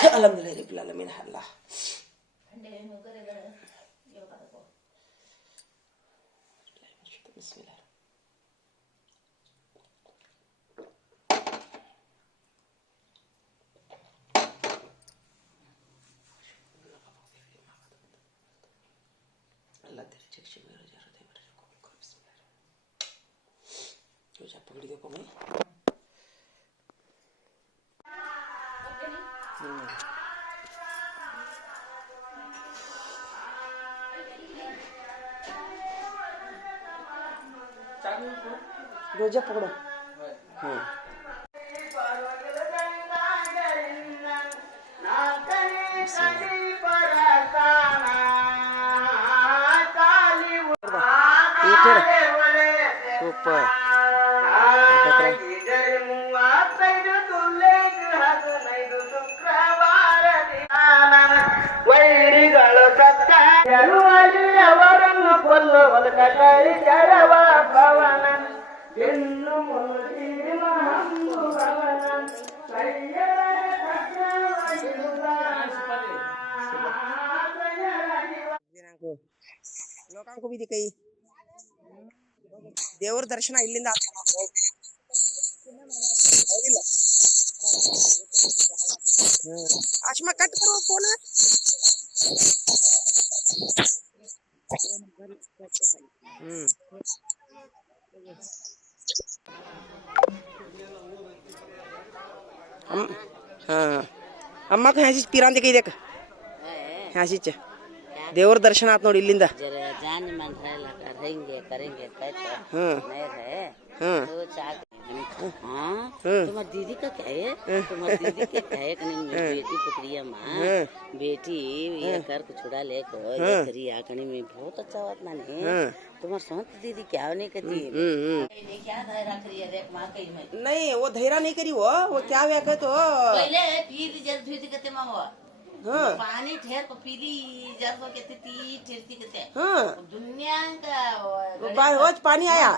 alhamdulillah rabbil alamin Allah bismillah Allah तेरे चक्षु में रजा हृदय में रजा को बिस्मिल्लाह जो जा पकड़ी देखो मैं रोजा पकड़ो ऊपर ವೈರಿಗಳು ಸತ್ತ ಅವರನ್ನು ಕೊಲ್ಲುವ ಕಟರಿ ಜಡವ ಪವನ ಎನ್ನು ಲೋಕಾಂಕು ಬಿದಿ ಕೈ ದೇವರ ದರ್ಶನ ಇಲ್ಲಿಂದ ಹೌದಿಲ್ಲ ಆಶ್ಮಾ ಕಟ್ ಕರೋ ಫೋನ್ ಅಮ್ಮ ಹ್ಯಾಸಿ ಪಿರಾಂತಿ ಕೈ ದೇಕ ಹ್ಯಾಸಿಚ್ಚ ದೇವರ ದರ್ಶನ ಆತ್ ನೋಡಿ ಇಲ್ಲಿಂದ तुम्हारी दीदी का क्या है? तुम्हारी दीदी का क्या है? कहीं बेटी पकड़िया माँ बेटी ये कर को छुड़ा ले को ये करी आ कहीं में बहुत अच्छा बात ना नहीं तुम्हारी संत दीदी क्या नहीं करती क्या धैर्य करी है देख माँ कहीं में नहीं वो धैर्य नहीं करी वो क्या हुआ कहे तो पहले फिर जल धुई कहते माँ वो पानी ठेर को पीली जल को कहते ती ठेरती कहते दुनिया का रोज पानी आया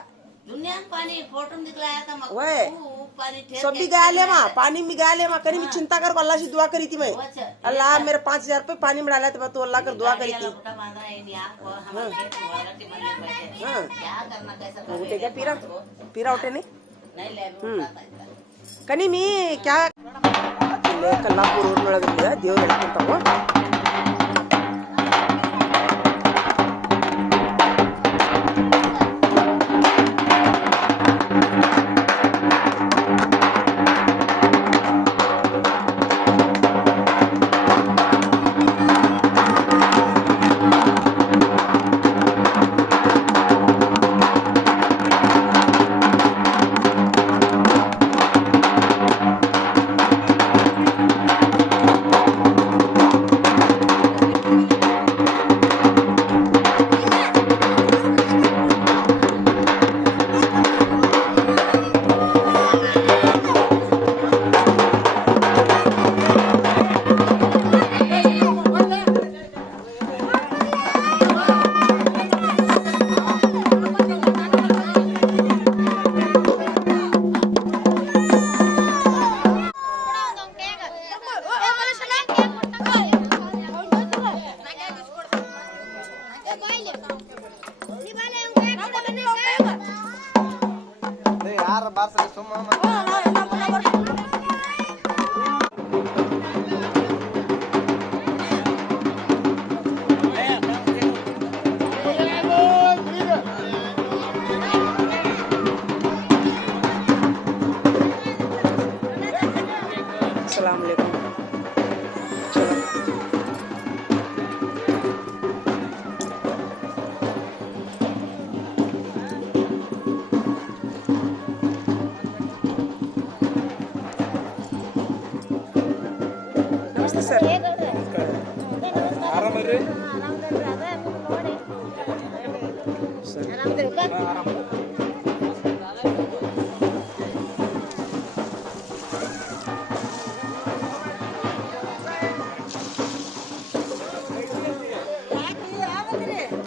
दुनिया में पानी फोटो दिखलाया था पानी सब भी गया ले माँ पानी में गया ले माँ कहीं भी चिंता कर अल्लाह से दुआ करी थी मैं अल्लाह मेरे 5,000 रुपए पानी में डाला था तो अल्लाह कर दुआ करी थी उठे क्या पीरा पीरा उठे नहीं कनी मी क्या कल्लापुर ಊರಿನೊಳಗಿಂದ ದೇವ್ರು ಹೇಳ್ಕೊಂತಾವ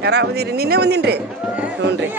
ಯಾರಾವದಿರಿ ನಿನ್ನೆ ಬಂದಿನ್ರಿ ಹ್ಞೂನ್ರಿ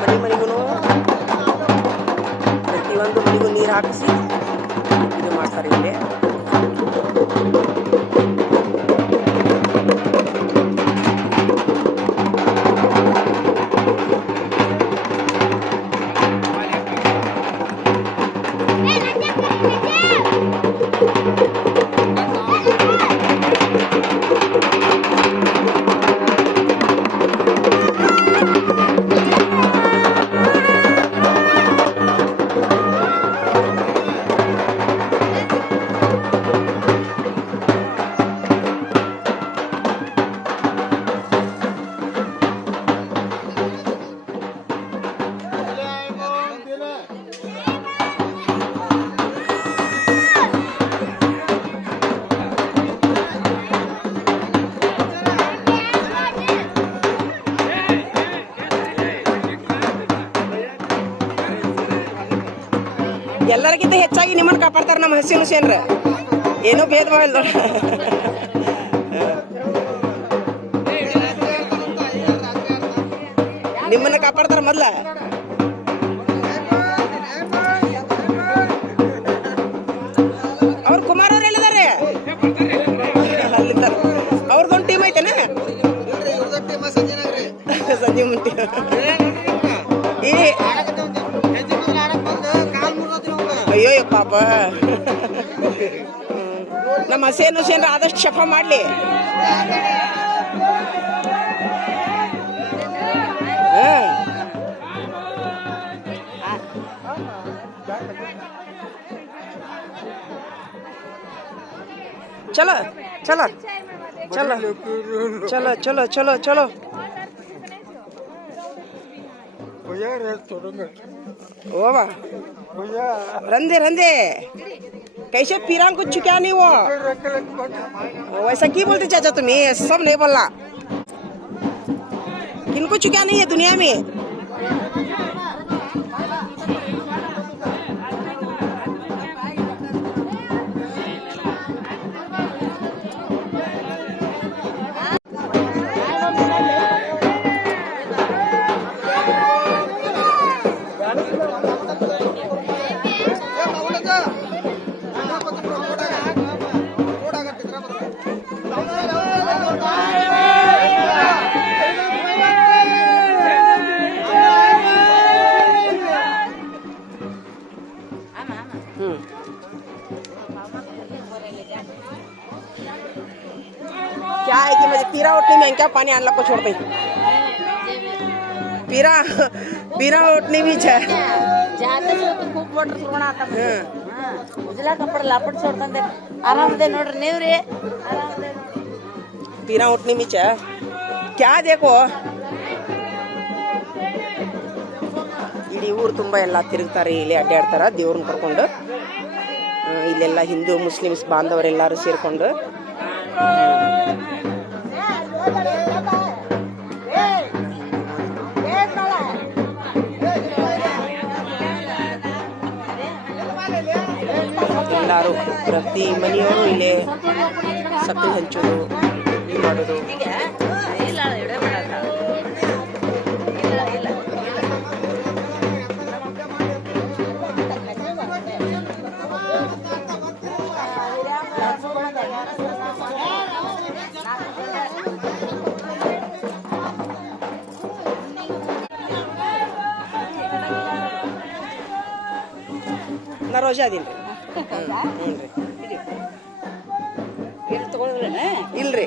ಮನೆ ಮನೆಗೂ ಪ್ರತಿಯೊಂದು ಮನೆಗೂ ನೀರು ಹಾಕಿಸಿ ಇದು ಮಾಡ್ತಾರೆ ಇಲ್ಲಿ. ಎಲ್ಲರಿಗಿಂತ ಹೆಚ್ಚಾಗಿ ನಿಮ್ಮನ್ನು ಕಾಪಾಡ್ತಾರೆ ನಮ್ಮ ಹಸಿ ಹುಸೇನ್ರ. ಏನೋ ಭೇದ ಭಾವ ಇಲ್ಲ. ನಿಮ್ಮನ್ನ ಕಾಪಾಡ್ತಾರ ಮೊದ್ಲ. ಅವ್ರ ಕುಮಾರ್ ಅವ್ರು ಎಲ್ಲಿದ್ದಾರೆ? ಅಲ್ಲಿದ್ದಾರೆ. ಅವ್ರದ್ದೊಂದು ಟೀಮ್ ಐತೆನ? ಸಂಜೆ ಮುಂಟಿ ಅಯ್ಯೋ ಪಾಪ. ನಮ್ಮ ಹಸೇನ್ ಹುಸೇನ್ರ ಆದಷ್ಟು ಶಫಾ ಮಾಡ್ಲಿ. चलो चलो चलो चलो चलो चलो चलो ओ बा रंदे रंदे कैसे पीरां कुछ चुका नहीं वो वैसा की बोलते चाचा तुम्हें? सब नहीं बोलना. किनको चुका नहीं है दुनिया में? क्या है कि मुझे पीरा उठने में क्या पानी आने को छोड़ पाई. पीरा पीरा उठने भी छे जाते तो खूब वाटर सोना आता है. उजला कपड़ा लापट छोड़ता है. आराम दे नोड्री नीव्री आराम दे. पीरा उठने में छे क्या देखो ಇಡೀ ಊರು ತುಂಬ ಎಲ್ಲ ತಿರುಗ್ತಾರೆ. ಇಲ್ಲಿ ಅಡ್ಡಾಡ್ತಾರೆ ದೇವ್ರನ್ನ ಕರ್ಕೊಂಡು. ಇಲ್ಲೆಲ್ಲ ಹಿಂದೂ ಮುಸ್ಲಿಮ್ಸ್ ಬಾಂಧವರೆಲ್ಲರೂ ಸೇರ್ಕೊಂಡು ಎಲ್ಲರೂ ಪ್ರತಿ ಮನೆಯವರು ಇಲ್ಲೇ ಸಕ್ಕರೆ ಹಂಚೋದು ಇದು ಮಾಡೋದು. ಇಲ್ಲ ಇಡೇ ಬಿಡಕ್ಕ. ಇಲ್ಲ ಇಲ್ಲ ನಾ ರೋಜಾ ಅದೀನಿ ಹ್ಞೂ ರೀ. ಏನು ತಗೊಳ್ರೇನ? ಇಲ್ರಿ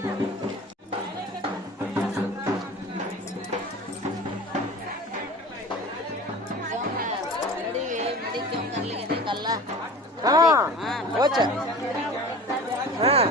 ಹಾಂ ಓಚ ಹಾಂ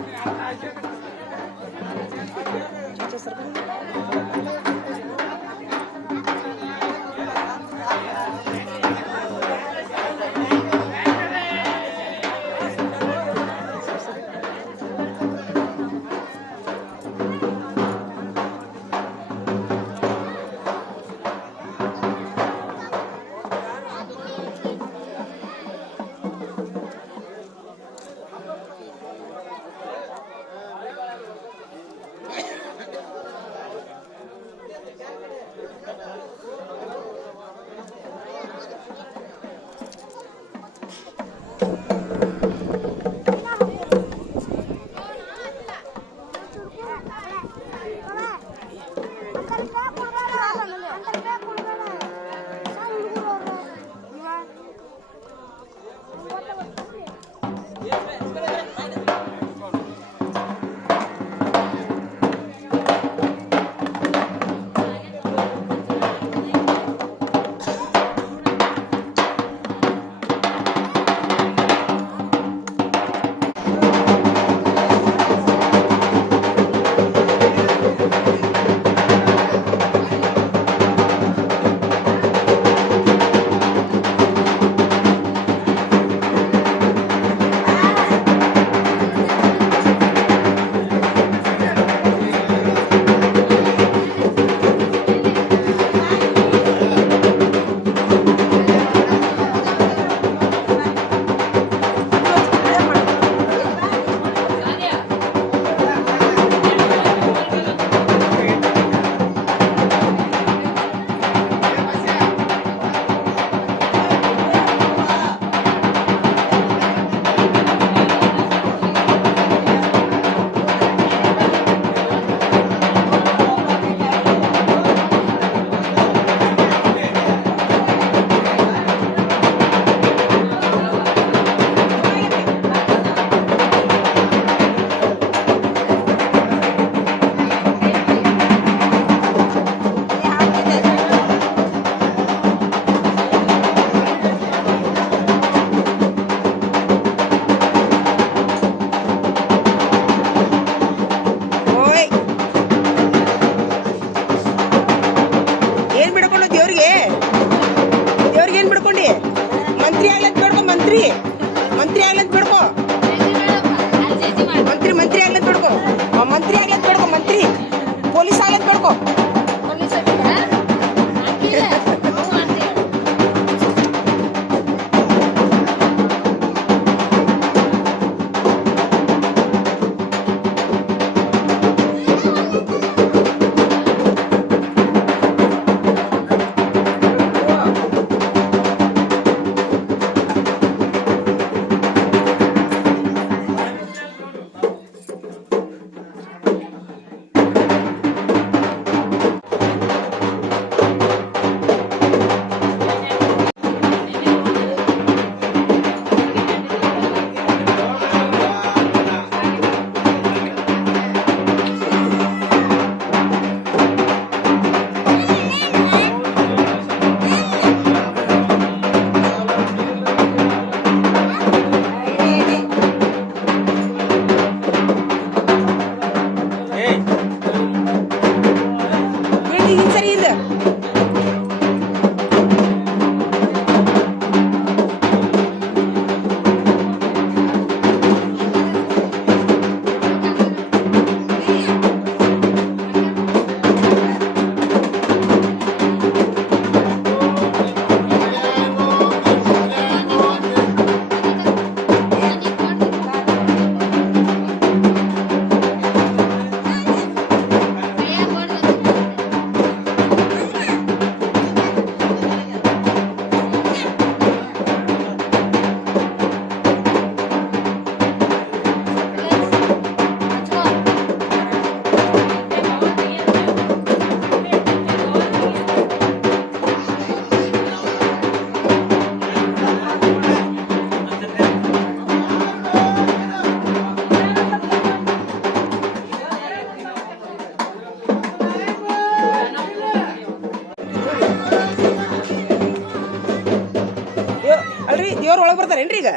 ದೇವ್ರ ಒಳಗೆ ಬರ್ತಾರೇನ್ರಿ ಈಗ?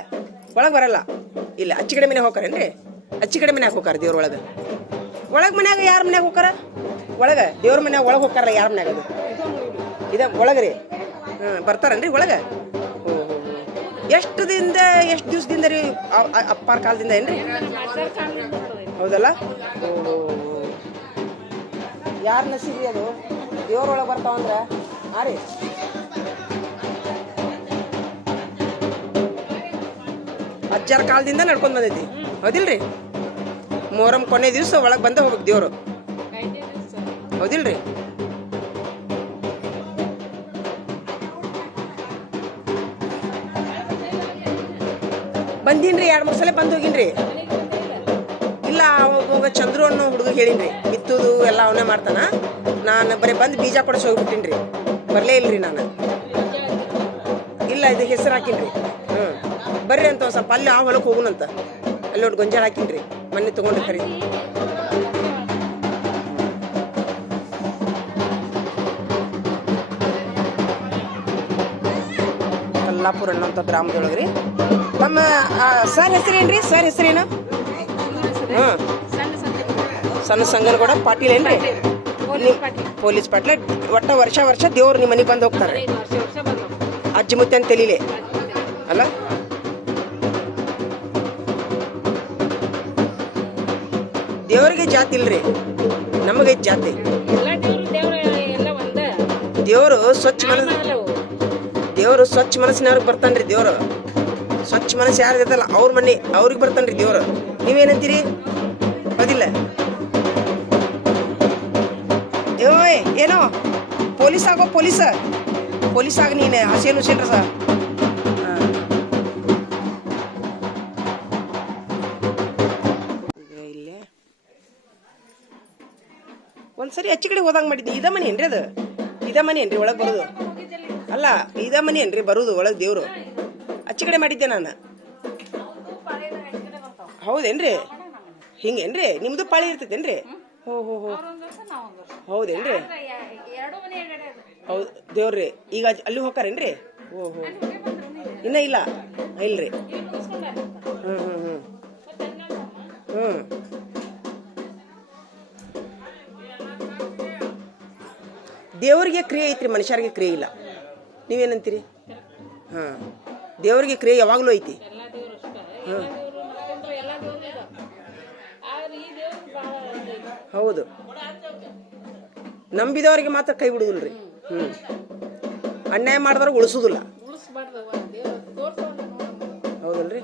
ಒಳಗೆ ಬರಲ್ಲ. ಇಲ್ಲ, ಅಚ್ಚಿ ಕಡೆ ಮನೆಗೆ ಹೋಗ್ತಾರೇನ್ರಿ? ಅಚ್ಚಿ ಕಡೆ ಮನ್ಯಾಗ ಹೋಗಾರ ದೇವ್ರ ಒಳಗೆ. ಒಳಗೆ ಮನ್ಯಾಗ ಯಾರ ಮನ್ಯಾಗ ಹೋಗಾರ? ಒಳಗೆ ದೇವ್ರ ಮನ್ಯಾಗ ಒಳಗೆ ಹೋಗ್ತಾರಲ್ಲ, ಯಾರ ಮನ್ಯಾಗ ಅದು? ಇದ ಒಳಗೆ ರೀ. ಬರ್ತಾರನ್ರಿ ಒಳಗೆ? ಎಷ್ಟು ದಿವಸದಿಂದ ರೀ? ಅಪ್ಪಾರ ಕಾಲದಿಂದ ಏನ್ರಿ? ಹೌದಲ್ಲ? ಯಾರ ನಸೀಬಿ ಅದು ದೇವ್ರೊಳಗೆ ಬರ್ತಾವಂದ್ರ? ಹಾಂ ರೀ. ಅಜ್ಜರ ಕಾಲದಿಂದ ನಡ್ಕೊಂಡ್ ಬಂದೈತಿ, ಹೌದಿಲ್ರಿ? ಮೊಹರಂ ಕೊನೆ ದಿವಸ ಒಳಗೆ ಬಂದ ಹೋಗ್ಬೇಕು ದೇವ್ರು, ಹೌದಿಲ್ರಿ? ಬಂದೀನ್ರಿ, 2-3 ಸಲ ಬಂದು ಹೋಗಿನ್ರಿ. ಇಲ್ಲ, ಅವಾಗ ಚಂದ್ರು ಅನ್ನೋ ಹುಡುಗ ಹೇಳಿನ್ರಿ, ಬಿತ್ತುದು ಎಲ್ಲ ಅವನೇ ಮಾಡ್ತಾನ. ನಾನು ಬರೀ ಬಂದು ಬೀಜ ಕೊಡಿಸಿ ಹೋಗ್ಬಿಟ್ಟಿನ್ರಿ, ಬರಲೇ ಇಲ್ರಿ ನಾನು. ಇಲ್ಲ, ಇದು ಹೆಸರು ಹಾಕಿನ್ರಿ. ಬರ್ರಿ ಅಂತ ಒಂದು ಸ್ವಲ್ಪ ಅಲ್ಲಿ ಆ ಹೊಲಕ್ಕೆ ಹೋಗುನಂತ, ಅಲ್ಲಿ ನೋಡಿ ಗೊಂಜಾಳ ಹಾಕಿನ್ರಿ, ಮೊನ್ನೆ ತೊಗೊಂಡು ಖರೀದಿ. ಕಲ್ಲಾಪುರ ಅನ್ನೋಂಥ ಗ್ರಾಮದೊಳಗ್ರಿ. ನಮ್ಮ ಸರ್ ಹೆಸರೇನ್ರಿ? ಸರ್ ಹೆಸರೇನು? ಸಣ್ಣ ಸಂಗನಗೌಡ ಪಾಟೀಲ್ ಏನ್ರಿ? ಪೊಲೀಸ್ ಪಾಟೀಲ್. ಒಟ್ಟ ವರ್ಷ ದೇವ್ರು ನಿಮ್ಮ ಮನೆಗೆ ಬಂದು ಹೋಗ್ತಾರೆ, ಅಜ್ಜಿ ಮುತ್ತೆ ಅಂತ ತಿಳಿಲೆ ಅಲ್ಲ? ದೇವ್ರಿಗೆ ಜಾತಿ ಇಲ್ರಿ, ನಮಗೈತಿ ಜಾತಿ. ದೇವರು ಸ್ವಚ್ಛ ಮನಸ್ಸು, ದೇವ್ರು ಸ್ವಚ್ಛ ಮನಸ್ಸಿನವ್ರಿಗೆ ಬರ್ತಾನ್ರಿ. ದೇವ್ರು ಸ್ವಚ್ಛ ಮನಸ್ಸು ಯಾರು ಇರ್ತಲ್ಲ ಅವ್ರಿಗೆ ಬರ್ತಾನ್ರಿ ದೇವ್ರು. ನೀವೇನಂತೀರಿ? ಹೌದಿಲ್ಲ? ಓಯ್ ಏನೋ ಪೊಲೀಸ್ ಆಗೋ, ಪೊಲೀಸ್ ಆಗ ನೀನು. ಹಸೇನು ಹುಸೇನ್ರ ಸರ್ ಇಲ್ಲೇ ಒಂದ್ಸರಿ ಅಚ್ಚಿ ಕಡೆ ಹೋದಂಗ ಮಾಡಿದ್ನಿ. ಇದ ಮನೆ ಏನ್ರಿ? ಅದು ಇದ ಮನೆ ಏನ್ರಿ ಒಳಗೆ ಬರೋದು? ಅಲ್ಲ, ಇದ ಮನೆ ಏನ್ರಿ ಬರುದು ಒಳಗೆ ದೇವ್ರು? ಅಚ್ಚಿ ಕಡೆ ಮಾಡಿದ್ದೆ ನಾನು. ಹೌದೇನ್ರಿ? ಹಿಂಗೇನ್ರಿ? ನಿಮ್ದು ಪಾಳಿ ಇರ್ತೈತೇನ್ರಿ? ಹೋ ಹೌದೇನ್ರಿ? ಹೌದು ದೇವ್ರಿ. ಈಗ ಅಲ್ಲಿ ಹೋಗ್ತಾರೇನ್ರಿ? ಓಹೋ, ಇನ್ನ ಇಲ್ಲ ಇಲ್ರಿ. ದೇವ್ರಿಗೆ ಕ್ರಿಯೆ ಐತ್ರಿ, ಮನುಷ್ಯರಿಗೆ ಕ್ರಿಯೆ ಇಲ್ಲ. ನೀವೇನಂತೀರಿ? ದೇವ್ರಿಗೆ ಕ್ರಿಯೆ ಯಾವಾಗ್ಲೂ ಐತಿ. ಹೌದು, ನಂಬಿದವ್ರಿಗೆ ಮಾತ್ರ ಕೈ ಬಿಡುದಿಲ್ರಿ. ಅನ್ಯಾಯ ಮಾಡಿದವ್ರಿಗೆ ಉಳಿಸುದಿಲ್ಲ, ಹೌದಲ್ರಿ?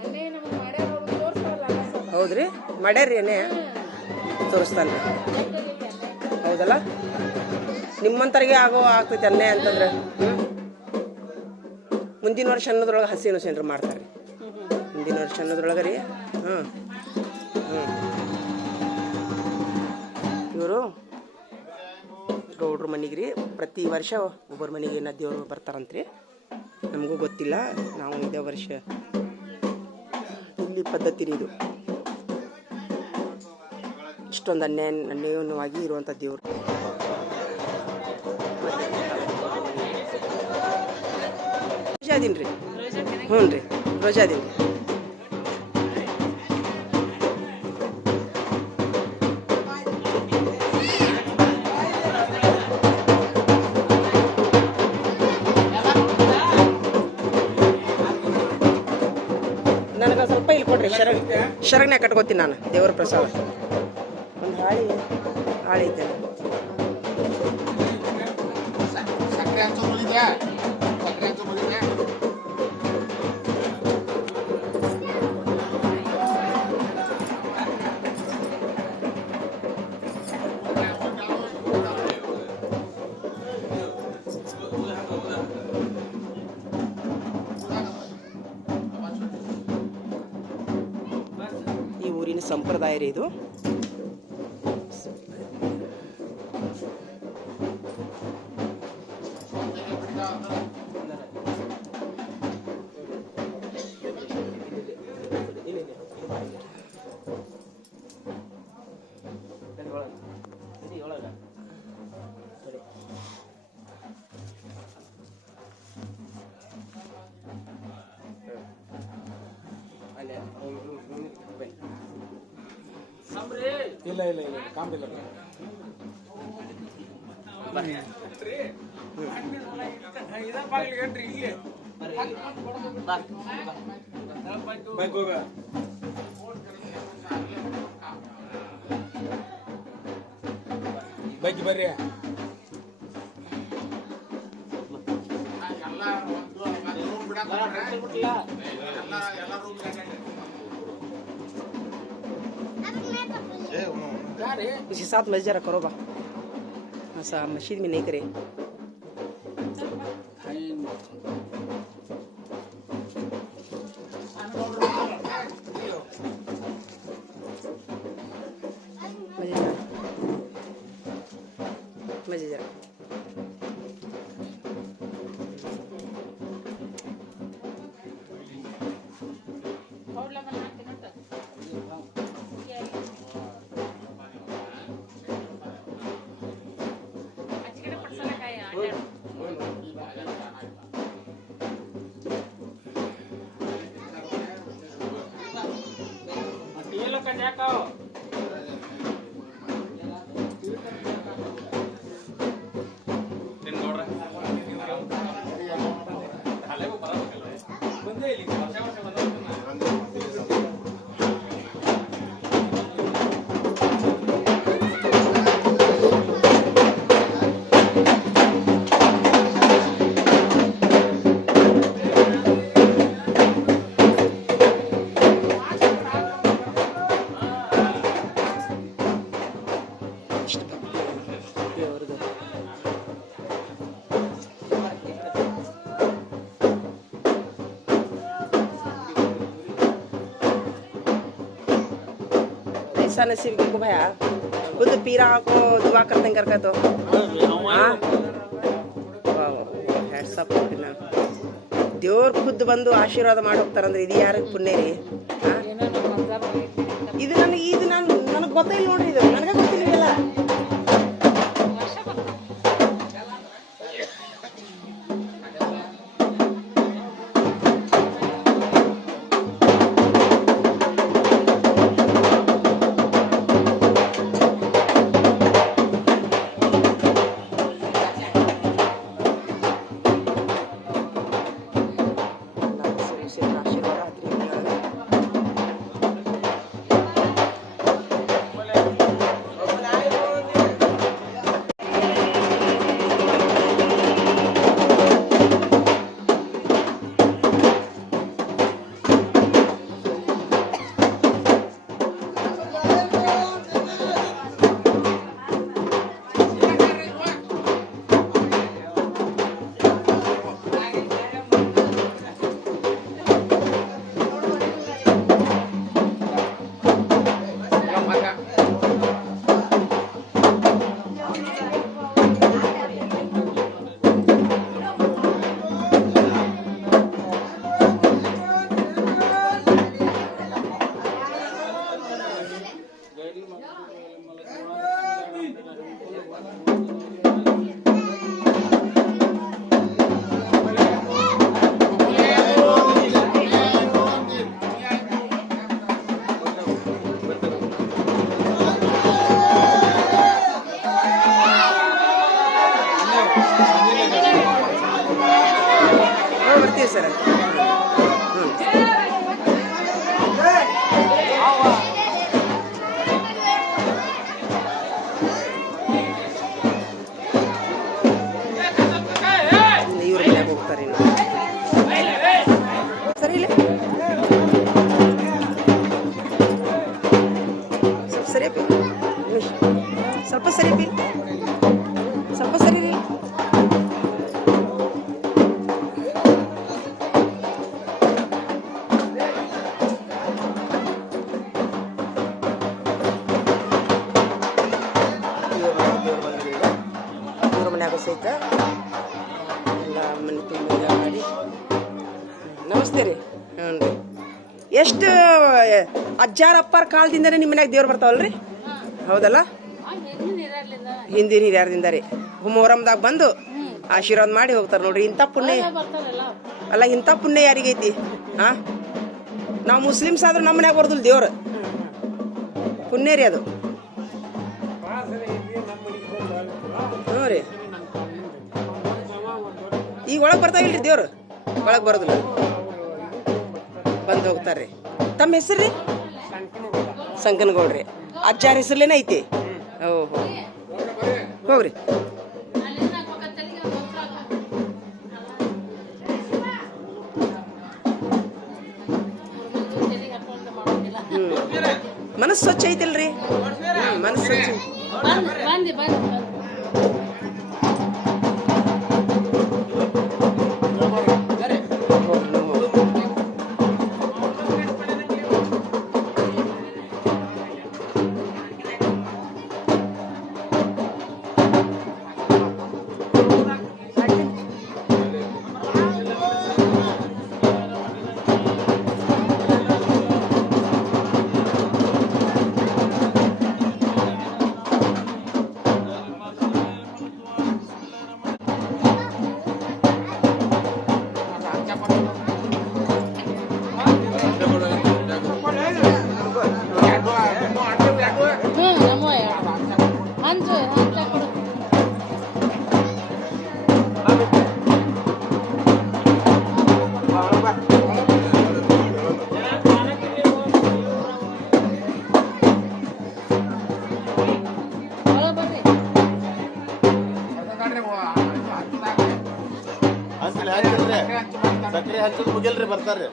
ಹೌದ್ರಿ, ಮಾಡ್ಯಾರ್ರಿ ಅನ್ಯಾಯ ತೋರಿಸ್ತಾನ್ರಿ, ಹೌದಲ್ಲ? ನಿಮ್ಮಂತರಿಗೆ ಆಗ್ತೈತಿ ಅನ್ಯಾಯ ಅಂತಂದ್ರೆ. ಮುಂದಿನ ವರ್ಷ ಅನ್ನೋದ್ರೊಳಗೆ ಹಸೇನು ಹುಸೇನ್ರು ಮಾಡ್ತಾರೆ. ಮುಂದಿನ ವರ್ಷ ಅನ್ನೋದ್ರೊಳಗೆ ರೀ. ಇವರು ಗೌಡ್ರ ಮನೆಗೆ ರೀ ಪ್ರತಿ ವರ್ಷ ಒಬ್ಬರ ಮನೆಗೆ ಏನೋ ದೇವ್ರು ಬರ್ತಾರಂತ್ರಿ. ನಮಗೂ ಗೊತ್ತಿಲ್ಲ, ನಾವು ಇದೇ ವರ್ಷ ಇಲ್ಲಿ ಪದ್ಧತಿ ರೀ ಇದು. ಇಷ್ಟೊಂದು ಅನ್ಯಾಯವಾಗಿ ಇರುವಂಥ ದೇವ್ರು. ರೋಜಾದೀನ್ ರೀ. ಹ್ಞೂ ರೀ, ರೋಜಾದೀನ್ ರೀ. ನನಗೆ ಸ್ವಲ್ಪ ಇಲ್ಲಿ ಕೊಡ್ರಿ, ಶರಣ್ಯ ಕಟ್ಕೋತೀನಿ ನಾನು. ದೇವರ ಪ್ರಸಾದ ಒಂದು ಹಾಳಿ ಐತೆ. ಈ ಊರಿನ ಸಂಪ್ರದಾಯ ರೀ ಇದು. ಇಲ್ಲ ಇಲ್ಲ ಇಲ್ಲ ಕಾಮಿಲ್ಲ ಬೈಕ್ ಬರ್ರಿ उसी साथ मजे जरा करो बा ऐसा मस्जिद में नहीं करे मजे जरा ऐसा नसीब को भैया खुद पीरा को दुआ करते करके तो हाँ हैट्स अप ದೇವ್ರು ಖುದ್ದು ಬಂದು ಆಶೀರ್ವಾದ ಮಾಡಿ ಹೋಗ್ತಾರಂದ್ರೆ ಇದು ಯಾರಿಗೆ ಪುಣ್ಯ ರೀ ಇದು ನನಗೆ ಗೊತ್ತಿಲ್ಲ ನೋಡ್ರಿ ಇದು ನನಗೆ ಗೊತ್ತಿಲ್ಲ ಇದೆಲ್ಲ ಬರ್ತೀವಿ ಸರ್ ಇವ್ರ ಮನೆಯಾಗ ಹೋಗ್ತಾರೆ ಸರಿ ಇಲ್ಲ ಸ್ವಲ್ಪ ಸರಿ ಸ್ವಲ್ಪ ಸರಿ ಸ್ವಲ್ಪ ಸರಿ ರೀ ಸಹಿತ ಎಲ್ಲ ಮನೆ ತುಂಬ ಮಾಡಿ ನಮಸ್ತೆ ರೀ ಹ್ಞೂ ರೀ ಎಷ್ಟು ಅಜ್ಜಾರ ಅಪ್ಪಾರ ಕಾಲದಿಂದನೇ ನಿಮ್ಮ ಮನ್ಯಾಗ ದೇವ್ರು ಬರ್ತಾವಲ್ರಿ ಹೌದಲ್ಲ ಹಿಂದಿನ ಹಿರಿಯರದಿಂದ ರೀ ಮೊಹರಂದಾಗ ಬಂದು ಆಶೀರ್ವಾದ ಮಾಡಿ ಹೋಗ್ತಾರೆ ನೋಡ್ರಿ ಇಂಥ ಪುಣ್ಯ ಅಲ್ಲ ಇಂಥ ಪುಣ್ಯ ಯಾರಿಗೈತಿ ಹಾಂ ನಾವು ಮುಸ್ಲಿಮ್ಸ್ ಆದ್ರೂ ನಮ್ಮ ಮನ್ಯಾಗ ಬರ್ದಿಲ್ಲ ದೇವ್ರು ಪುಣ್ಯ ರೀ ಅದು ಈಗ ಒಳಗೆ ಬರ್ತಾವಿಲ್ರಿ ದೇವ್ರು? ಒಳಗೆ ಬರೋದಿಲ್ಲ, ಬಂದು ಹೋಗ್ತಾರೆ. ತಮ್ಮ ಹೆಸರು ರೀ? ಸಂಕನಗೌಡ್ರಿ. ಅಜ್ಜಾರ ಹೆಸರ್ಲೇನ ಐತಿ? ಓಹೋ, ಹೋಗ್ರಿ. ಮನಸ್ಸು ಸ್ವಚ್ಛ ಐತಿಲ್ರಿ? ಮನಸ್ಸು ಸ್ವಚ್ಛ. ಸಕ್ರೆ ಹಂಚದ್ ಮುಗಿಲ್ರಿ, ಬರ್ತಾರ್ರಿ.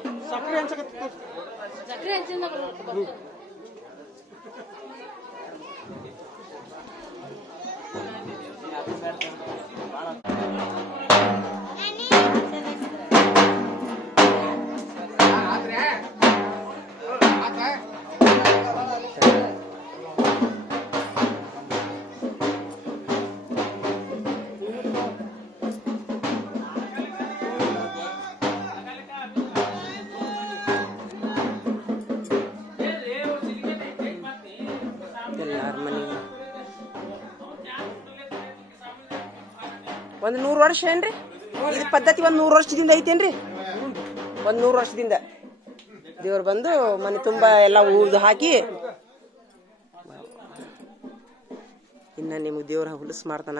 ಎಲ್ಲಾರ ಮನೆ ಒಂದು 100 ವರ್ಷ ಏನ್ರಿ ಇದು ಪದ್ಧತಿ? ಒಂದು 100 ವರ್ಷದಿಂದ ಐತೇನ್ರಿ? ಒಂದು 100 ವರ್ಷದಿಂದ ದೇವ್ರು ಬಂದು ಮನೆ ತುಂಬ ಎಲ್ಲ ಊರ್ದು ಹಾಕಿ ಇನ್ನು ನಿಮಗೆ ದೇವ್ರ ಹುಲಸ್ ಮಾಡ್ತಾನ.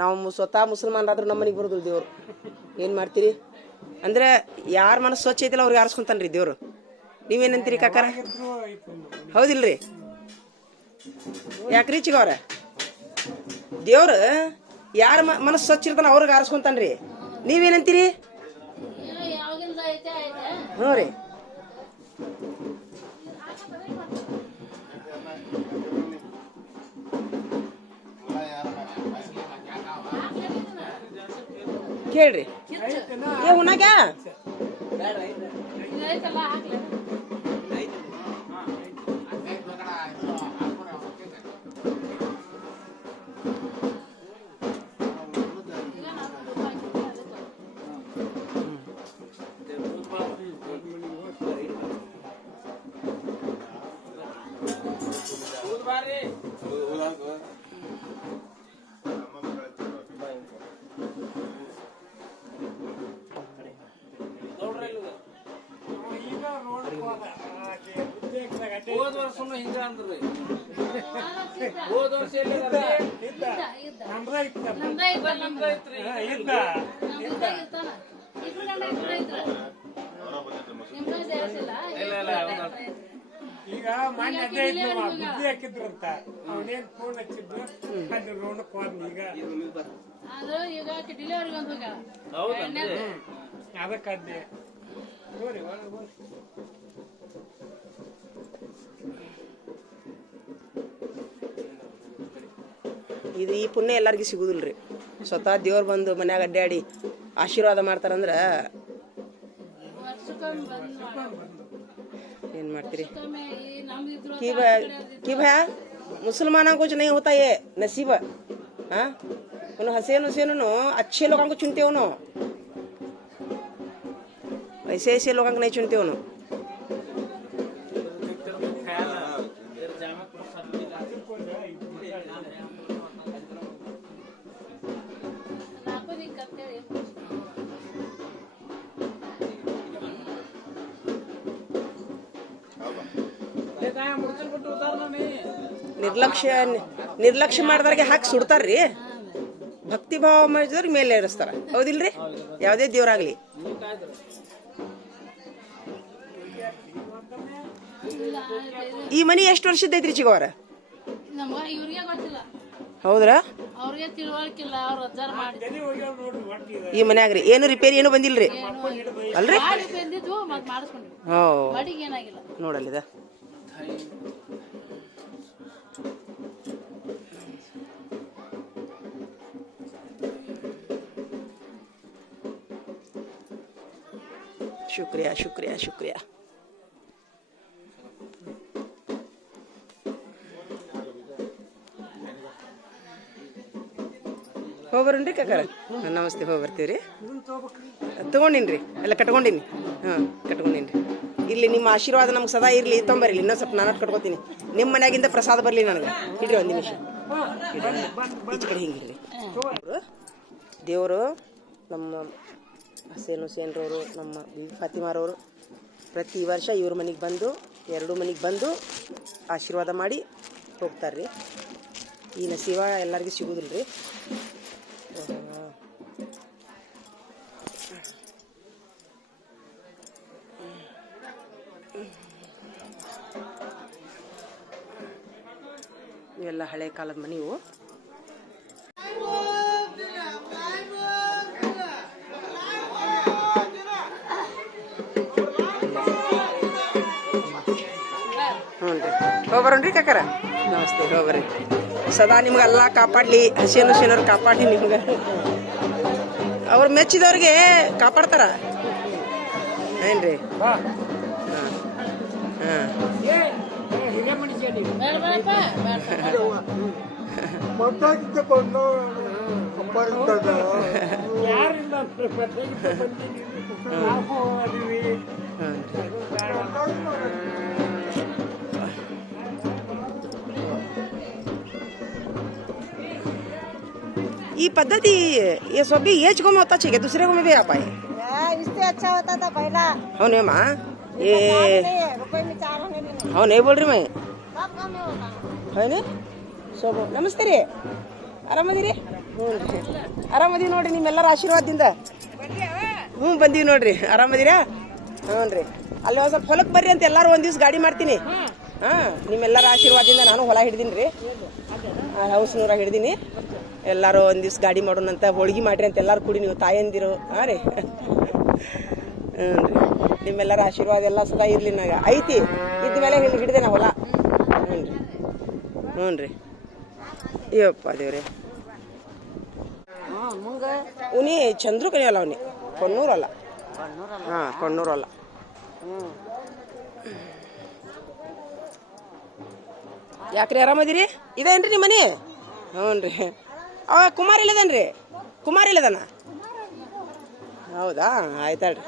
ನಾವು ಸ್ವತಃ ಮುಸಲ್ಮಾನರಾದ್ರೂ ನಮ್ಮ ಮನೆಗೆ ಬರೋದಿಲ್ಲ ದೇವ್ರು. ಏನು ಮಾಡ್ತೀರಿ ಅಂದ್ರೆ ಯಾರ ಮನಸ್ಸು ಸ್ವಚ್ಛ ಐತಿಲ್ಲ ಅವ್ರಿಗೆ ಆರಿಸ್ಕೊಂತಾನ್ರಿ ದೇವ್ರು. ನೀವೇನಂತೀರಿ ಕಾಕಾರ? ಹೌದಿಲ್ರಿ? ಯಾಕ್ರಿ ಚಿಗವ್ರ? ದೇವ್ರ ಯಾರ ಮನಸ್ಸು ಸ್ವಚ್ಛ ಇರ್ತಾನ ಅವ್ರಿಗೆ ಆರಿಸ್ಕೊಂತಾನ್ರಿ. ನೀವೇನಂತೀರಿ? ಹ್ಞೂ ರೀ. ಕೇಳ್ರಿ. ಏ ಉಣ್ಣಾಕ ಈಗ ಮಾನ್ಯ ಅದೇ ಬುದ್ಧಿ ಹಾಕಿದ್ರಂತ ಅವನೇನ್ ಫೋನ್ ಹಚ್ಚಿದ್ರು ಅಲ್ಲಿ ರೋಣಕ್ ಹೋದ್ ಈಗ ಅದಕ್ಕದ್ದೆ ನೋಡಿ ಇದು ಈ ಪುಣ್ಯ ಎಲ್ಲರಿಗೂ ಸಿಗುದಿಲ್ರಿ. ಸ್ವತಃ ದೇವ್ರು ಬಂದು ಮನ್ಯಾಗ ಅಡ್ಡಾಡಿ ಆಶೀರ್ವಾದ ಮಾಡ್ತಾರಂದ್ರ ಏನ್ ಮಾಡ್ತೀರಿ? कि भैया मुसलमानों को नहीं होता ये नसीब। हाँ उन हसैन हुसैन अच्छे लोगों को चुनते हो, ऐसे ऐसे लोगों को नहीं चुनते हो। ನಿರ್ಲಕ್ಷ್ಯ ನಿರ್ಲಕ್ಷ್ಯ ಮಾಡಿದವ್ರಿಗೆ ಹಾಕಿ ಸುಡ್ತಾರ್ರಿ. ಭಕ್ತಿ ಭಾವ ಮಾಡಿದವ್ರಿಗೆ ಮೇಲೆ ಏರಿಸ್ತಾರ ಹೌದಿಲ್ರಿ ಯಾವುದೇ ದೇವ್ರಾಗ್ಲಿ. ಈ ಮನಿ ಎಷ್ಟು ವರ್ಷದ ಐತ್ರಿ ಚಿಗವರ? ನಮ್ಗ ಇವ್ರಿಗೆ ಗೊತ್ತಿಲ್ಲ, ಹೌದ್ರಾ? ಅವ್ರಿಗೆ ತಿಳುವಳಿಕಿಲ್ಲ, ಅವ್ರ ಅಜ್ಜಾರ್ ಮಾಡಿ ಈ ಮನ್ಯಾಗ್ರಿ ಏನು ರಿಪೇರಿ ಏನು ಬಂದಿಲ್ರಿ ಅಲ್ರಿ? ಬಂದಿದ್ವು ಮತ್ ಮಾಡಿಸ್ಕೊಂಡ್ವಿ, ಹೋ ಬಾಡಿಗೆ ಏನಾಗಿಲ್ಲ. ನೋಡಲ್ಲಿದ ಶುಕ್ರಿಯಾ ಶುಕ್ರಿಯಾ ಶುಕ್ರಿಯಾ. ಹೋಗ್ಬರ್ರಿ ಕಾಕಾರ? ನಮಸ್ತೆ, ಹೋಗಿ ಬರ್ತೀವಿ ರೀ. ತೊಗೊಂಡಿನ್ರಿ ಎಲ್ಲ ಕಟ್ಕೊಂಡಿನಿ. ಹಾಂ ಕಟ್ಕೊಂಡಿನಿ. ಇಲ್ಲಿ ನಿಮ್ಮ ಆಶೀರ್ವಾದ ನಮ್ಗೆ ಸದಾ ಇರಲಿ. ತೊಂಬರ್ರಿ ಇನ್ನೊಂದು ಸ್ವಲ್ಪ ನಾನು ಕಟ್ಕೊತೀನಿ. ನಿಮ್ಮ ಮನ್ಯಾಗಿಂದ ಪ್ರಸಾದ ಬರಲಿ ನನಗೆ. ಇಡ್ರಿ ಒಂದು ನಿಮಿಷ, ಈಚ ಕಡೆ ಹಿಂಗಿರ್ರಿ. ದೇವರು ನಮ್ಮ ಹುಸೇನ್ರವರು, ನಮ್ಮ ಬೀಬಿ ಫಾತಿಮಾರವರು ಪ್ರತಿ ವರ್ಷ ಇವ್ರ ಮನೆಗೆ ಬಂದು, ಎರಡು ಮನೆಗೆ ಬಂದು ಆಶೀರ್ವಾದ ಮಾಡಿ ಹೋಗ್ತಾರೆ ರೀ. ಈ ನಸೀವ ಎಲ್ಲರಿಗೂ ಸಿಗೋದಿಲ್ಲ ರೀ. ಇವೆಲ್ಲ ಹಳೆ ಕಾಲದ ಮನೆ ಇವು. ಹ್ಞೂ ರೀ, ಹೋಗ್ಬರೋಣ್ರಿ ಕಾಕಾರ? ನಮಸ್ತೆ, ಹೋಗ್ಬರ್ರಿ. ಸದಾ ನಿಮ್ಗೆಲ್ಲ ಕಾಪಾಡಲಿ, ಹಸೇನವ್ರು ಕಾಪಾಡಲಿ ನಿಮ್ಗೆ. ಅವ್ರು ಮೆಚ್ಚಿದವ್ರಿಗೆ ಕಾಪಾಡ್ತಾರ ಏನ್ರಿ? ಹಾಂ ಹಾಂ. ये पद्धति ये सब भी एज को में होता चाहिए, दूसरे को में भी आप आए? इससे अच्छा होता था पहला। हाँ नहीं माँ, ये रुपए में 4 होने भी नहीं। हाँ नहीं बोल रही मैं, सब कम में होता है ना? सब ನಮಸ್ತೆ ರೀ, ಆರಾಮದಿರಿ? ಹ್ಞೂ ರೀ, ಆರಾಮದೀವಿ ನೋಡ್ರಿ. ನಿಮ್ಮೆಲ್ಲರ ಆಶೀರ್ವಾದದಿಂದ. ಹ್ಞೂ ಬಂದೀವಿ ನೋಡ್ರಿ. ಆರಾಮದಿರಾ? ಹ್ಞೂ ರೀ. ಅಲ್ಲಿ ಒಂದು ಸ್ವಲ್ಪ ಹೊಲಕ್ಕೆ ಬರ್ರಿ ಅಂತ ಎಲ್ಲರೂ ಒಂದು ದಿವ್ಸ ಗಾಡಿ ಮಾಡ್ತೀನಿ. ಹಾಂ, ನಿಮ್ಮೆಲ್ಲರ ಆಶೀರ್ವಾದದಿಂದ ನಾನು ಹೊಲ ಹಿಡ್ದೀನಿ ರೀ, ಹೌಸ್ನೂರಾಗ ಹಿಡ್ದೀನಿ. ಎಲ್ಲರೂ ಒಂದು ದಿವ್ಸ ಗಾಡಿ ಮಾಡೋಣಂತ, ಹೋಳ್ಗೆ ಮಾಡ್ರಿ ಅಂತ ಎಲ್ಲರೂ ಕೂಡಿ ನೀವು ತಾಯಂದಿರು. ಹಾಂ ರೀ. ಹ್ಞೂ ರೀ, ನಿಮ್ಮೆಲ್ಲರ ಆಶೀರ್ವಾದ ಎಲ್ಲ ಸದಾ ಇರಲಿ. ನಾಗ ಐತಿ ಇದ್ದ ಮೇಲೆ ಹಿಡಿದೆ ನಾ ಹೊಲ. ಹ್ಞೂ ರೀ, ಹ್ಞೂ ರೀ. ಅಯ್ಯಪ್ಪ ದೇವ್ರೆ. ಉನಿ ಚಂದ್ರು ಕಣಿಯಲ್ಲ, ಅವನಿ ಕೊಣ್ಣೂರಲ್ಲ. ಹಾಂ ಕೊಣ್ಣೂರಲ್ಲ. ಯಾಕ್ರಿ ಆರಾಮದಿರಿ? ಇದೇನ್ರಿ ನಿಮ್ಮ ಮನೆ? ಹ್ಞೂ ರೀ. ಅವ ಕುಮಾರ್ ಇಲ್ಲದನ್ರಿ? ಕುಮಾರ್ ಇಲ್ಲದನ? ಹೌದಾ, ಆಯ್ತಾಳ್ರಿ.